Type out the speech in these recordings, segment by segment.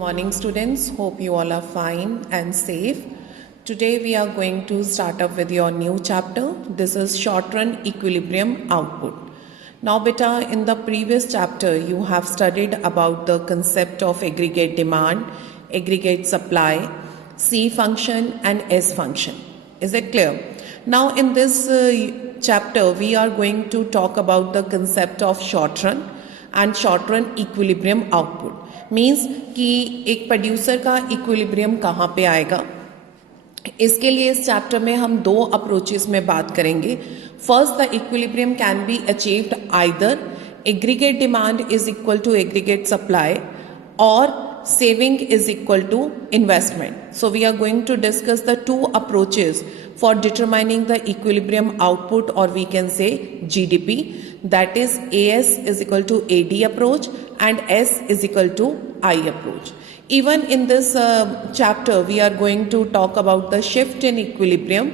Morning students, hope you all are fine and safe. Today we are going to start up with your new chapter. This is short run equilibrium output. Now beta, in the previous chapter you have studied about the concept of aggregate demand, aggregate supply, C function and S function. Is it clear? Now in this chapter we are going to talk about the concept of short run and short run equilibrium output. Means कि एक producer का equilibrium कहाँ पे आएगा. इसके लिए इस chapter में हम दो अप्रोचेस में बात करेंगे. First, the equilibrium can be achieved either aggregate demand is equal to aggregate supply और saving is equal to investment. So we are going to discuss the two approaches for determining the equilibrium output, or we can say GDP, that is AS is equal to AD approach and S is equal to I approach. Even in this chapter we are going to talk about the shift in equilibrium,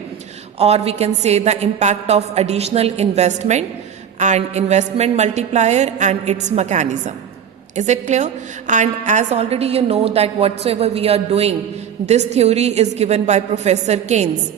or we can say the impact of additional investment and investment multiplier and its mechanism. Is it clear? And as already you know that whatsoever we are doing, this theory is given by Professor Keynes.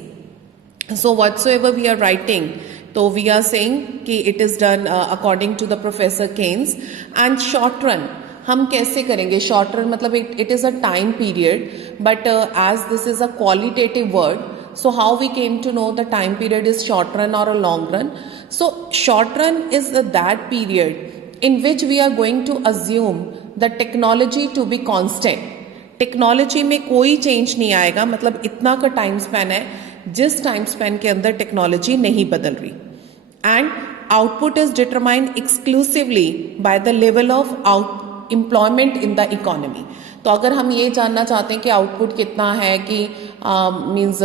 So whatsoever we are writing, so we are saying कि it is done according to the Professor Keynes. And short run हम कैसे करेंगे? Short run मतलब it is a time period, but as this is a qualitative word, so how we came to know the time period is short run or a long run? So short run is that period in which we are going to assume the technology to be constant. Technology में कोई change नहीं आएगा, मतलब इतना का time span है जिस time span के अंदर टेक्नोलॉजी नहीं बदल रही. And output is determined exclusively by the level of out employment in the economy. तो अगर हम ये जानना चाहते हैं कि आउटपुट कितना है कि मीन्स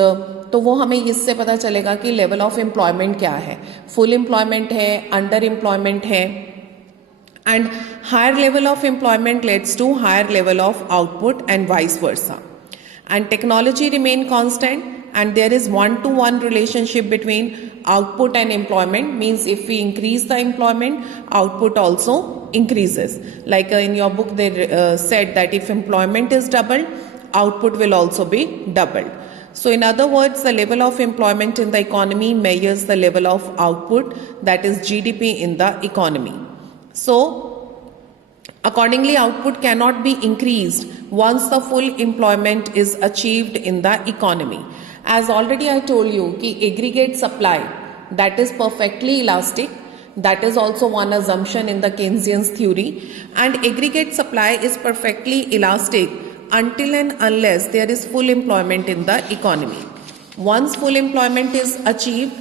तो वो हमें इससे पता चलेगा कि लेवल ऑफ एम्प्लॉयमेंट क्या है. फुल एम्प्लॉयमेंट है, अंडर एम्प्लॉयमेंट है. And higher level of employment leads to higher level of output and vice versa. And technology remain constant, and there is one-to-one relationship between output and employment. Means if we increase the employment, output also increases. Like in your book they said that if employment is doubled, output will also be doubled. So in other words, the level of employment in the economy measures the level of output, that is GDP in the economy. So accordingly output cannot be increased once the full employment is achieved in the economy. As already I told you कि aggregate supply, that is perfectly elastic, that is also one assumption in the Keynesian theory, and aggregate supply is perfectly elastic until and unless there is full employment in the economy. Once full employment is achieved,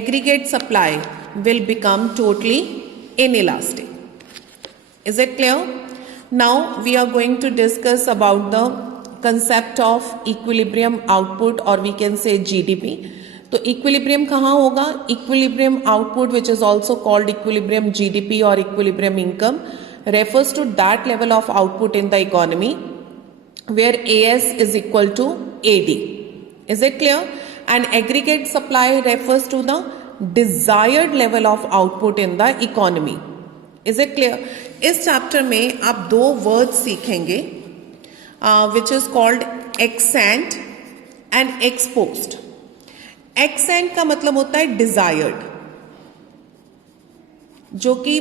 aggregate supply will become totally inelastic. Is it clear? Now we are going to discuss about the concept of equilibrium output, or we can say GDP. तो equilibrium कहाँ होगा? Equilibrium output, which is also called equilibrium GDP or equilibrium income, refers to that level of output in the economy where AS is equal to AD. Is it clear? And aggregate supply refers to the desired level of output in the economy. Is it clear? इस chapter में आप दो word सीखेंगे which is called ex ante and ex post. Ex ante का मतलब होता है desired, जो कि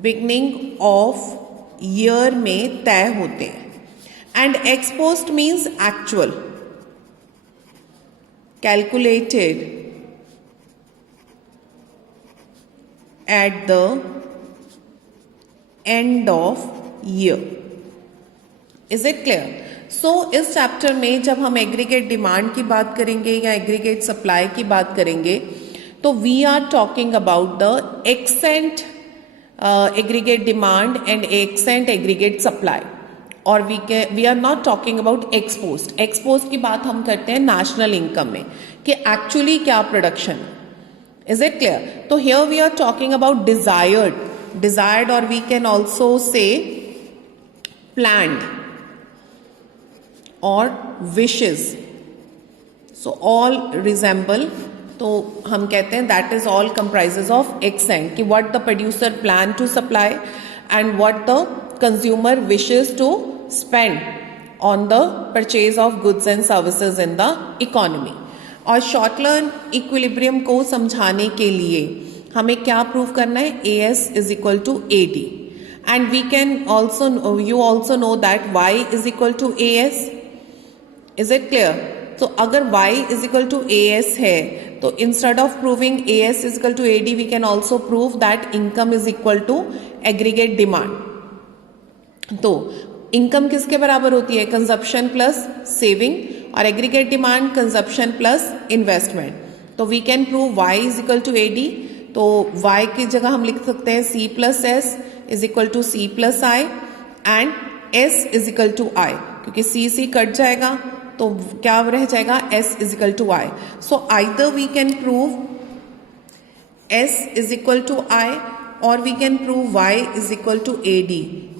बिगनिंग ऑफ ईयर में तय होते हैं. And ex post means actual, calculated at the end of year. Is it clear? So इस चैप्टर में जब हम एग्रीगेट डिमांड की बात करेंगे या एग्रीगेट सप्लाई की बात करेंगे, तो we are talking about the ex ante aggregate demand and ex ante aggregate supply, और we are not talking about ex post. Ex post की बात हम करते हैं नेशनल इनकम में कि एक्चुअली क्या production. Is it clear? So here we are talking about desired, or we can also say planned or wishes. So all resemble तो हम कहते हैं that is all comprises of ex ante कि what the producer plan to supply and what the consumer wishes to spend on the purchase of goods and services in the economy. और short run equilibrium को समझाने के लिए हमें क्या prove करना है? AS is equal to AD, and we can also you also know that Y is equal to AS. Is it clear? तो अगर Y is equal to AS है तो instead of proving AS is equal to AD we can also prove that income is equal to aggregate demand. तो income किसके बराबर होती है? Consumption plus saving, और aggregate demand consumption plus investment. तो we can prove y is equal to AD. तो y की जगह हम लिख सकते हैं C plus S is equal to C plus I and S is equal to I, क्योंकि C कट जाएगा तो क्या रह जाएगा? S is equal to I. So either we can prove S is equal to I or we can prove y is equal to AD,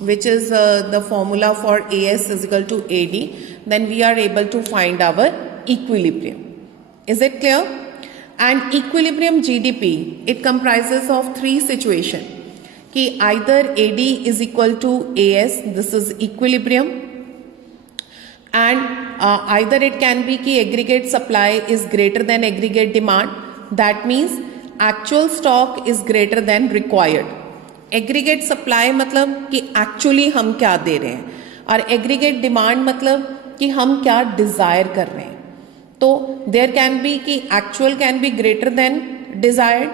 which is the formula for AS is equal to AD. Then we are able to find our equilibrium. Is it clear? And equilibrium GDP, it comprises of three situations. कि either AD is equal to AS, this is equilibrium, and either it can be कि aggregate supply is greater than aggregate demand. That means actual stock is greater then required. Aggregate supply मतलब कि actually हम क्या दे रहे हैं, और aggregate demand मतलब कि हम क्या डिजायर कर रहे हैं. तो देयर कैन बी कि actual can be greater than desired,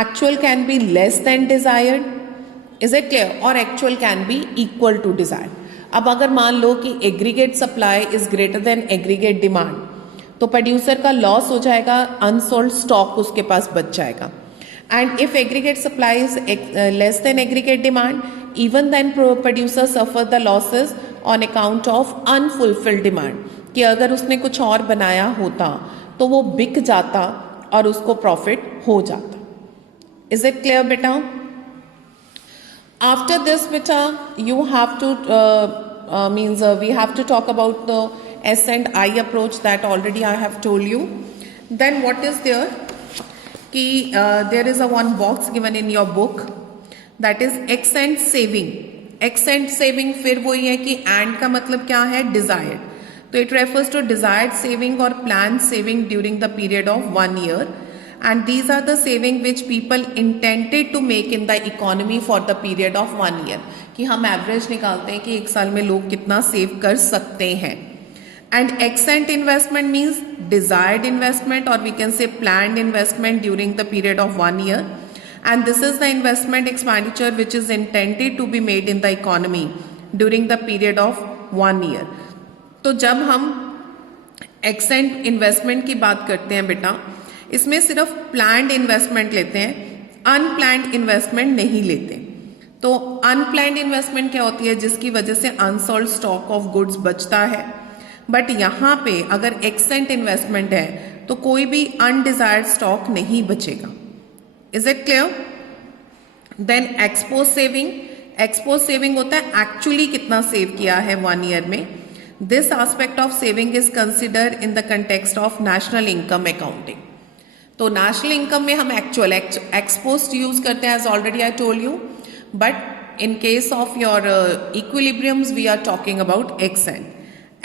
actual can be less than desired. Is it clear? और actual can be equal to desired. अब अगर मान लो कि aggregate supply is greater than aggregate demand, तो producer का loss हो जाएगा, अनसोल्ड स्टॉक उसके पास बच जाएगा. And if aggregate supply is less than aggregate demand, even then producer suffer the losses on account of unfulfilled demand. कि अगर उसने कुछ और बनाया होता तो वो बिक जाता और उसको प्रॉफिट हो जाता. इज इट क्लियर बेटा? आफ्टर दिस बेटा you have to means we have to talk about the S and I approach that already I have told you. Then what is there? कि there is a one box given in your book that is X and saving. X and saving फिर वही है कि and का मतलब क्या है? Desired. तो it refers to desired saving or planned saving during the period of 1 year. And these are the saving which people intended to make in the economy for the period of 1 year. कि हम average निकालते हैं कि एक साल में लोग कितना सेव कर सकते हैं. And ex-ante investment means desired investment, or we can say planned investment during the period of 1 year. And this is the investment expenditure which is intended to be made in the economy during the period of 1 year. तो जब हम ex-ante investment की बात करते हैं बेटा, इसमें सिर्फ प्लान्ड इन्वेस्टमेंट लेते हैं, अनप्लान्ड इन्वेस्टमेंट नहीं लेते. तो अनप्लान्ड इन्वेस्टमेंट क्या होती है? जिसकी वजह से अनसोल्ड स्टॉक ऑफ गुड्स बचता है. बट यहाँ पे अगर एक्सेंट इन्वेस्टमेंट है तो कोई भी अनडिजायर्ड स्टॉक नहीं बचेगा. Is it clear? Then ex post saving. Ex post saving होता है एक्चुअली कितना सेव किया है 1 ईयर में. This aspect of saving is considered in the context of national income accounting. तो नेशनल इनकम में हम एक्चुअल एक्सपोज यूज करते हैं, as already I told you. But in case of your equilibriums we are talking about ex ante.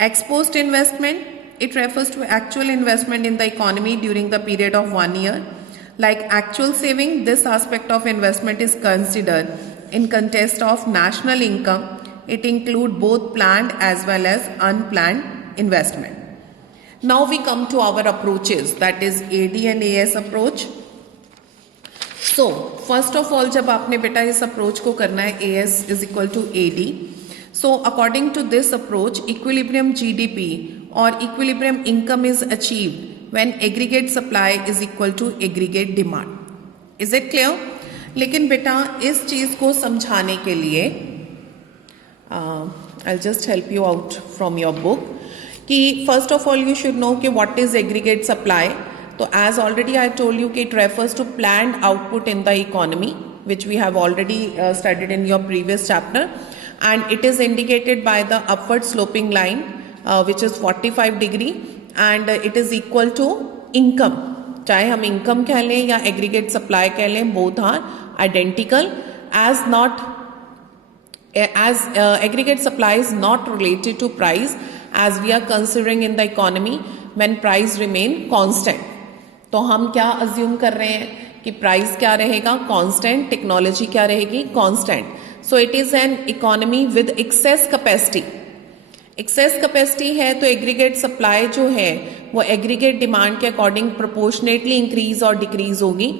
Exposed investment, it refers to actual investment in the economy during the period of 1 year. Like actual saving, this aspect of investment is considered in context of national income. It includes both planned as well as unplanned investment. Now we come to our approaches, that is AD and AS approach. So first of all, जब आपने बेटा इस approach को करना है, AS is equal to AD. So according to this approach, equilibrium GDP or equilibrium income is achieved when aggregate supply is equal to aggregate demand. Is it clear? लेकिन बेटा इस चीज को समझाने के लिए I'll just help you out from your book कि first of all you should know कि what is aggregate supply. तो as already I told you कि it refers to planned output in the economy, which we have already studied in your previous chapter. And it is indicated by the upward sloping line which is 45 degree, and it is equal to income. चाहे हम income कह लें या aggregate supply कह लें, both are identical as not as aggregate supply is not related to price as we are considering in the economy when price remain constant. तो हम क्या अज्यूम कर रहे हैं कि प्राइस क्या रहेगा, कांस्टेंट, टेक्नोलॉजी क्या रहेगी, constant. So it is an economy with access capacity. Access capacity है तो एग्रीगेट सप्लाई जो है वो एग्रीगेट डिमांड के अकॉर्डिंग प्रोपोर्शनेटली इंक्रीज और डिक्रीज होगी.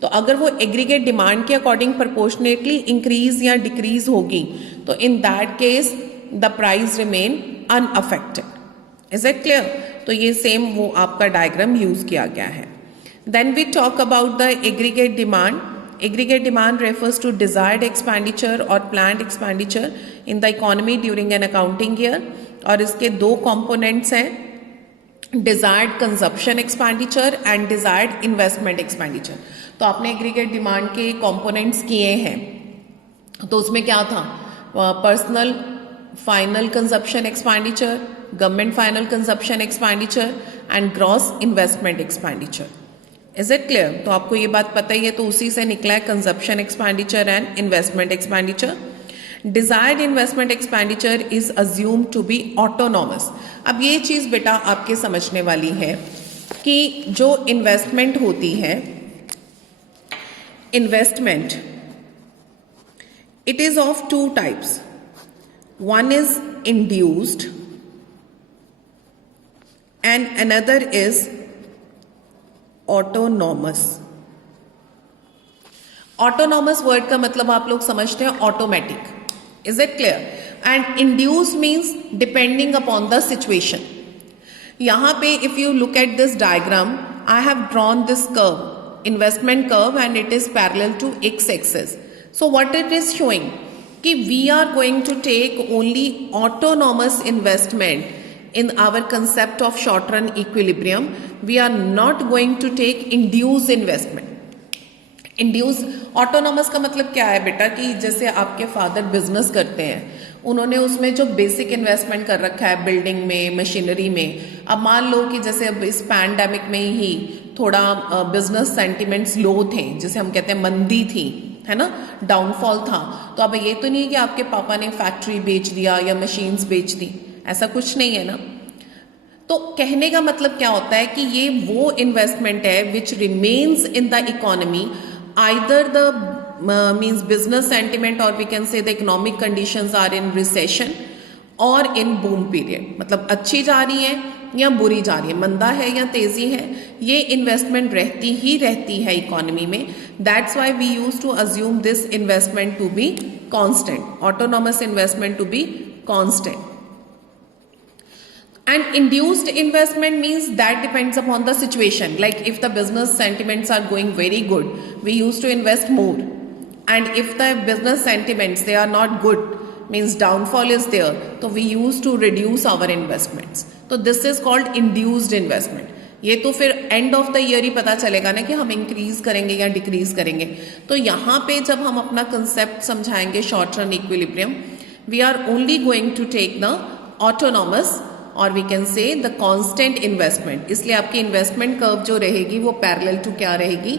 तो अगर वो एग्रीगेट डिमांड के अकॉर्डिंग प्रोपोर्शनेटली इंक्रीज या डिक्रीज होगी तो in that case the price remain unaffected. Is it clear? तो ये सेम वो आपका डायग्राम यूज किया गया है. Then we talk about the aggregate demand. Aggregate demand refers to desired expenditure or planned expenditure in the economy during an accounting year. और इसके दो components हैं, desired consumption expenditure and desired investment expenditure. तो आपने aggregate demand के components किए हैं. तो उसमें क्या था? Personal final consumption expenditure, government final consumption expenditure and gross investment expenditure. Is it clear? तो आपको ये बात पता ही है, तो उसी से निकला है consumption expenditure and investment expenditure. Desired investment expenditure is assume to be autonomous. अब ये चीज बेटा आपके समझने वाली है कि जो इन्वेस्टमेंट होती है, investment it is of two types. One is induced and another is autonomous. Autonomous word का मतलब आप लोग समझते हैं automatic. Is it clear? And induce means depending upon the situation. यहां पे if you look at this diagram, I have drawn this curve, investment curve, and it is parallel to X axis. So what it is showing कि we are going to take only autonomous investment in our concept of short run equilibrium. We are not going to take induced investment. Induced autonomous का मतलब क्या है बेटा कि जैसे आपके father business करते हैं, उन्होंने उसमें जो बेसिक इन्वेस्टमेंट कर रखा है बिल्डिंग में, मशीनरी में. अब मान लो कि जैसे अब इस पैंडेमिक में ही थोड़ा बिजनेस सेंटिमेंट्स लो थे, जैसे हम कहते हैं मंदी थी, है ना, डाउनफॉल था. तो अब ये तो नहीं है कि आपके पापा ने फैक्ट्री बेच दिया या मशीन्स बेच दी, ऐसा कुछ नहीं है ना. तो कहने का मतलब क्या होता है कि ये वो इन्वेस्टमेंट है which remains in the economy, either the means business sentiment और we can say the economic conditions are in recession और इन बूम पीरियड. मतलब अच्छी जा रही है या बुरी जा रही है, मंदा है या तेजी है, ये इन्वेस्टमेंट रहती ही रहती है इकोनॉमी में. That's why we use to assume this investment to be constant, autonomous investment to be constant. And induced investment means that depends upon the situation. Like if the business sentiments are going very good, we used to invest more. And if the business sentiments, they are not good, means downfall is there, so we used to reduce our investments. So this is called induced investment. ये तो फिर end of the year ही पता चलेगा ना कि हम increase करेंगे या डिक्रीज करेंगे. तो यहाँ पे जब हम अपना कंसेप्ट समझाएंगे short run equilibrium, we are only going to take the autonomous और we can say the constant investment. इसलिए आपकी इन्वेस्टमेंट कर्व जो रहेगी वो पैरेलल टू क्या रहेगी,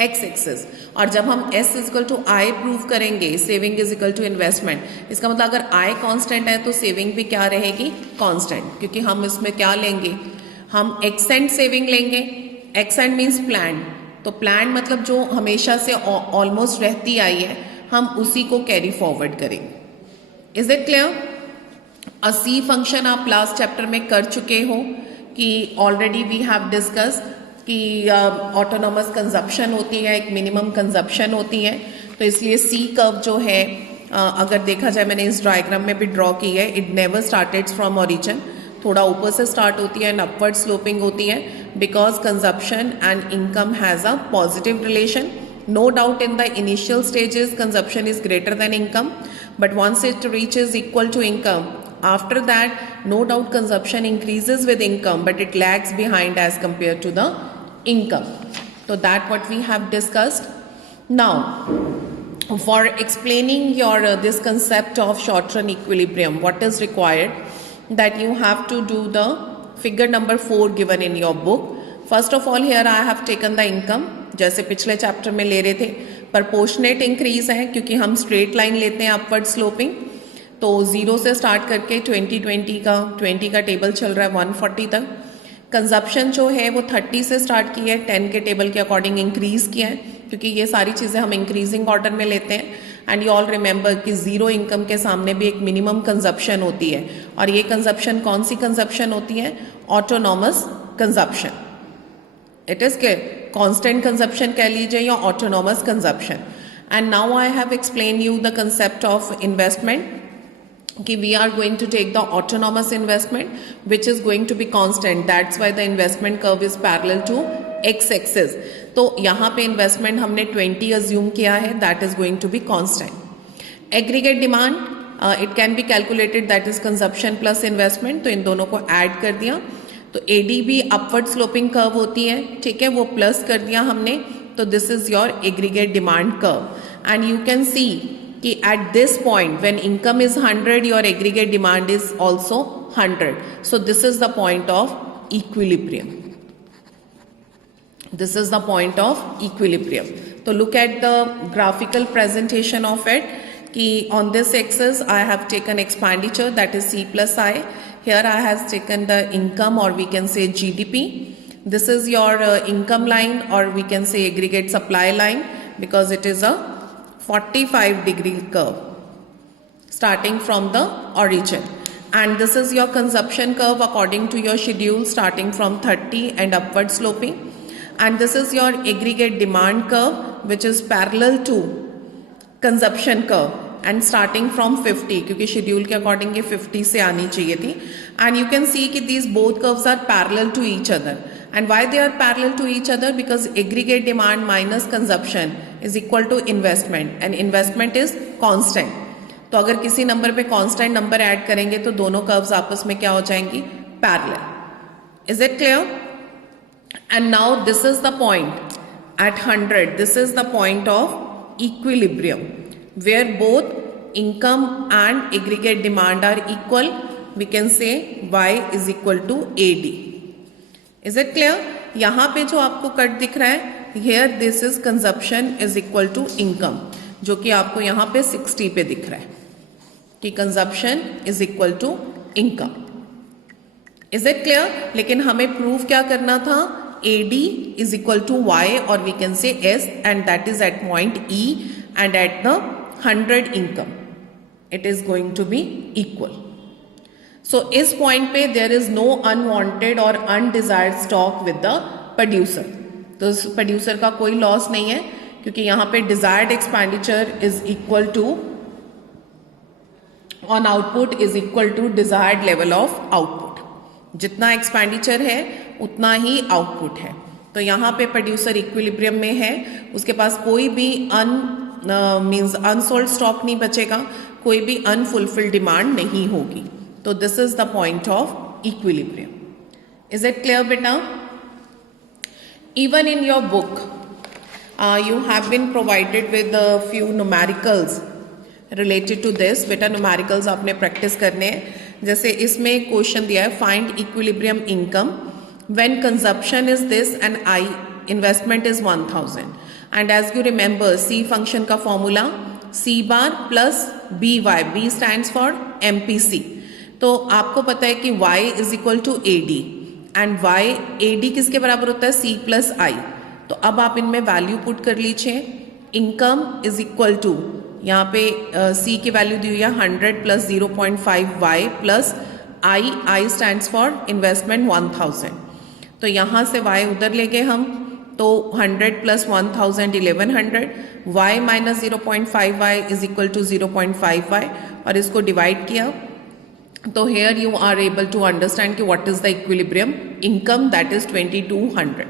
एक्स एक्सिस. और जब हम S equal to I prove करेंगे, saving is equal to investment, इसका मतलब अगर आई कांस्टेंट है तो सेविंग भी क्या रहेगी, कांस्टेंट. क्योंकि हम इसमें क्या लेंगे, हम एक्सेंट सेविंग लेंगे. Accent means plan. तो प्लान मतलब जो हमेशा से ऑलमोस्ट रहती आई है, हम उसी को कैरी फॉरवर्ड करेंगे. Is it clear? C function आप लास्ट चैप्टर में कर चुके हो कि ऑलरेडी वी हैव डिस्कस कि ऑटोनॉमस कंजप्शन होती है, एक मिनिमम कंजप्शन होती है. तो इसलिए सी कर्व जो है अगर देखा जाए, मैंने इस डायग्राम में भी ड्रॉ की है, it never started from origin. थोड़ा ऊपर से स्टार्ट होती है एंड अपवर्ड स्लोपिंग होती है because consumption and income has a positive relation. No doubt in the initial stages consumption is greater than income, but once it reaches equal to income, after that no doubt consumption increases with income, but it lags behind as compared to the income. So that what we have discussed. Now for explaining your this concept of short run equilibrium, what is required, that you have to do the figure number 4 given in your book. First of all, here I have taken the income, जैसे पिछले chapter में ले रहे थे. Proportionate increase है क्योंकि हम straight line लेते हैं अपवर्ड स्लोपिंग. तो 0 से स्टार्ट करके 20 का टेबल चल रहा है 140 तक। कंजप्शन जो है वो 30 से स्टार्ट की है, 10 के टेबल के अकॉर्डिंग इंक्रीज किया है, क्योंकि ये सारी चीज़ें हम इंक्रीजिंग ऑर्डर में लेते हैं। एंड यू ऑल रिमेंबर कि जीरो इनकम के सामने भी एक मिनिमम कंजप्शन होती है, और ये कंजप्शन कौन सी कंजप्शन होती है? Autonomous consumption. It is clear, constant consumption कह लीजिए या autonomous consumption. And now I have explain you the concept of investment कि we are going to take the autonomous investment which is going to be constant. That's why the investment curve is parallel to x-axis. तो यहाँ पे investment हमने 20 assume किया है, that is going to be constant. Aggregate demand, it can be calculated, that is consumption plus investment. तो इन दोनों को add कर दिया, तो AD भी upward sloping curve होती है, ठीक है, वो plus कर दिया हमने, तो this is your aggregate demand curve. And you can see कि at this point when income is 100, your aggregate demand is also 100. So this is the point of equilibrium. This is the point of equilibrium. So look at the graphical presentation of it. कि on this axis I have taken expenditure, that is C plus I. Here I have taken the income, or we can say GDP. This is your income line, or we can say aggregate supply line, because it is a 45-degree curve starting from the origin. And this is your consumption curve according to your schedule, starting from 30 and upward sloping. And this is your aggregate demand curve, which is parallel to consumption curve and starting from 50, क्योंकि schedule के according ये 50 से आनी चाहिए थी. And you can see कि these both curves are parallel to each other. And why they are parallel to each other? Because aggregate demand minus consumption is equal to investment, and investment is constant. तो अगर किसी number पे constant number add करेंगे तो दोनों curves आपस में क्या हो जाएंगी? Parallel. Is it clear? And now this is the point at 100. This is the point of equilibrium where both income and aggregate demand are equal. We can say y is equal to AD. Is it clear? यहाँ पे जो आपको कट दिख रहा है, here this is consumption is equal to income, जो कि आपको यहाँ पे 60 पे दिख रहा है कि consumption is equal to income. Is it clear? लेकिन हमें प्रूव क्या करना था? AD is equal to Y, और we can say S, and that is at point E, and at the 100 income it is going to be equal. So इस point पे there is no unwanted और undesired stock with the producer. तो producer का कोई loss नहीं है, क्योंकि यहाँ पे desired expenditure is equal to on output is equal to desired level of output. जितना एक्सपेंडिचर है उतना ही आउटपुट है. तो यहाँ पे प्रोड्यूसर इक्विलिब्रियम में है, उसके पास कोई भी अनसोल्ड स्टॉक नहीं बचेगा, कोई भी अनफुलफिल्ड डिमांड नहीं होगी. तो this is the point of equilibrium. Is it clear बेटा? Even in your book, you have been provided with a few numericals related to this. बेटा numericals आपने प्रैक्टिस करने हैं. जैसे इसमें एक क्वेश्चन दिया है, find equilibrium income when consumption is this and I investment is 1000. And as you remember, C function का formula C bar plus BY. B stands for MPC. तो आपको पता है कि Y is equal to AD. And Y AD किसके बराबर होता है? C plus I. तो अब आप इनमें वैल्यू पुट कर लीजिए. इनकम इज इक्वल टू, यहाँ पे C की वैल्यू दी हुई है 100 plus 0.5 Y plus I stands for investment 1000. तो यहाँ से Y उधर ले गए हम, तो 100 plus 1000 1100. Y minus 0.5 Y is equal to 0.5 Y, और इसको डिवाइड किया. तो here you are able to understand कि what is the equilibrium income, that is 2200.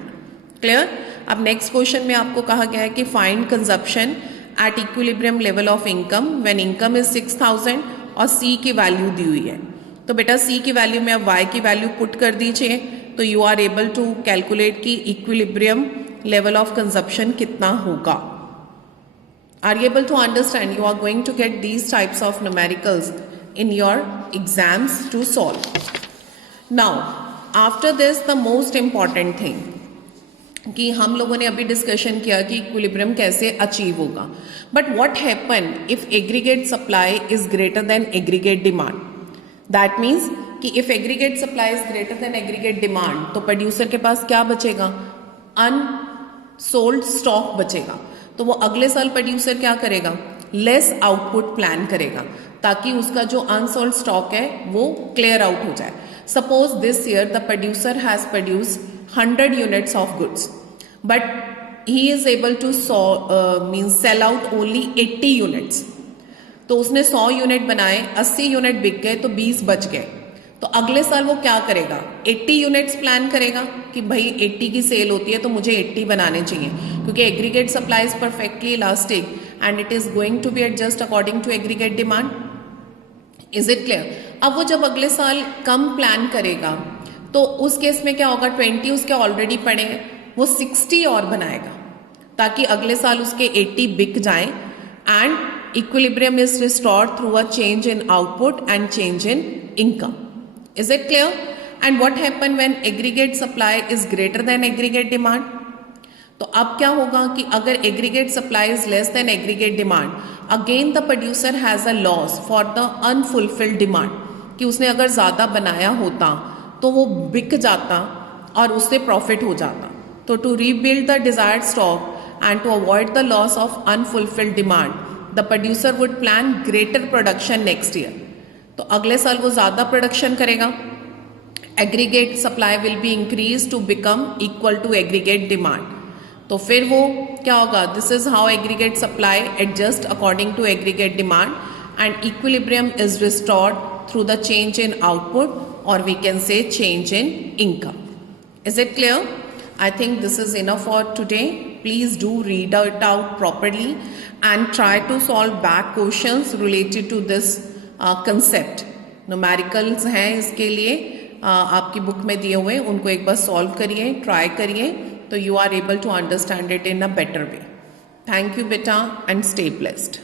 Clear? अब नेक्स्ट क्वेश्चन में आपको कहा गया है कि find consumption at equilibrium level of income when income is 6000 और C की वैल्यू दी हुई है. तो बेटा C की वैल्यू में अब Y की वैल्यू पुट कर दीजिए, तो you are able to calculate कि इक्विलिब्रियम लेवल ऑफ कंजप्शन कितना होगा. Are you able to understand? You are going to get these types of numericals in your exams to solve. Now, after this, the most important thing कि हम लोगों ने अभी discussion किया कि equilibrium कैसे अचीव होगा, But what happen if aggregate supply is greater than aggregate demand? That means कि if aggregate supply is greater than aggregate demand, तो producer के पास क्या बचेगा? अनसोल्ड स्टॉक बचेगा. तो वो अगले साल प्रोड्यूसर क्या करेगा? लेस आउटपुट प्लान करेगा ताकि उसका जो अनसोल्ड स्टॉक है वो क्लियर आउट हो जाए. Suppose this year the producer has produce 100 units of goods, but he is able two means sell out only 80 units. तो उसने 100 यूनिट बनाए, 80 यूनिट बिक गए तो 20 बच गए. तो अगले साल वो क्या करेगा? 80 यूनिट्स प्लान करेगा कि भाई 80 की सेल होती है तो मुझे 80 बनाने चाहिए, क्योंकि aggregate supply is perfectly elastic and it is going to be adjust according to aggregate demand. Is it clear? अब वो जब अगले साल कम प्लान करेगा तो उस केस में क्या होगा? 20 उसके ऑलरेडी पड़े हैं, वो 60 और बनाएगा ताकि अगले साल उसके 80 बिक जाएं and equilibrium is restored through a change in output and change in income. Is it clear? And what happen when aggregate supply is greater than aggregate demand? तो अब क्या होगा कि अगर aggregate supply is less than aggregate demand, again the producer has a loss for the unfulfilled demand. कि उसने अगर ज़्यादा बनाया होता तो वो बिक जाता और उससे प्रॉफिट हो जाता. तो to rebuild the desired stock and to avoid the loss of unfulfilled demand, the producer would plan greater production next year. तो अगले साल वो ज़्यादा प्रोडक्शन करेगा. Aggregate supply will be increase to become equal to aggregate demand. तो फिर वो क्या होगा? This is how aggregate supply adjust according to aggregate demand and equilibrium is restored through the change in output और we can say change in income. Is it clear? I think this is enough for today. Please do read it out properly and try to solve back questions related to this concept. Numericals हैं इसके लिए आपकी book में दिए हुए, उनको एक बार solve करिए, ट्राई करिए, तो you are able to understand it in a better way. Thank you बेटा एंड स्टे ब्लेस्ड.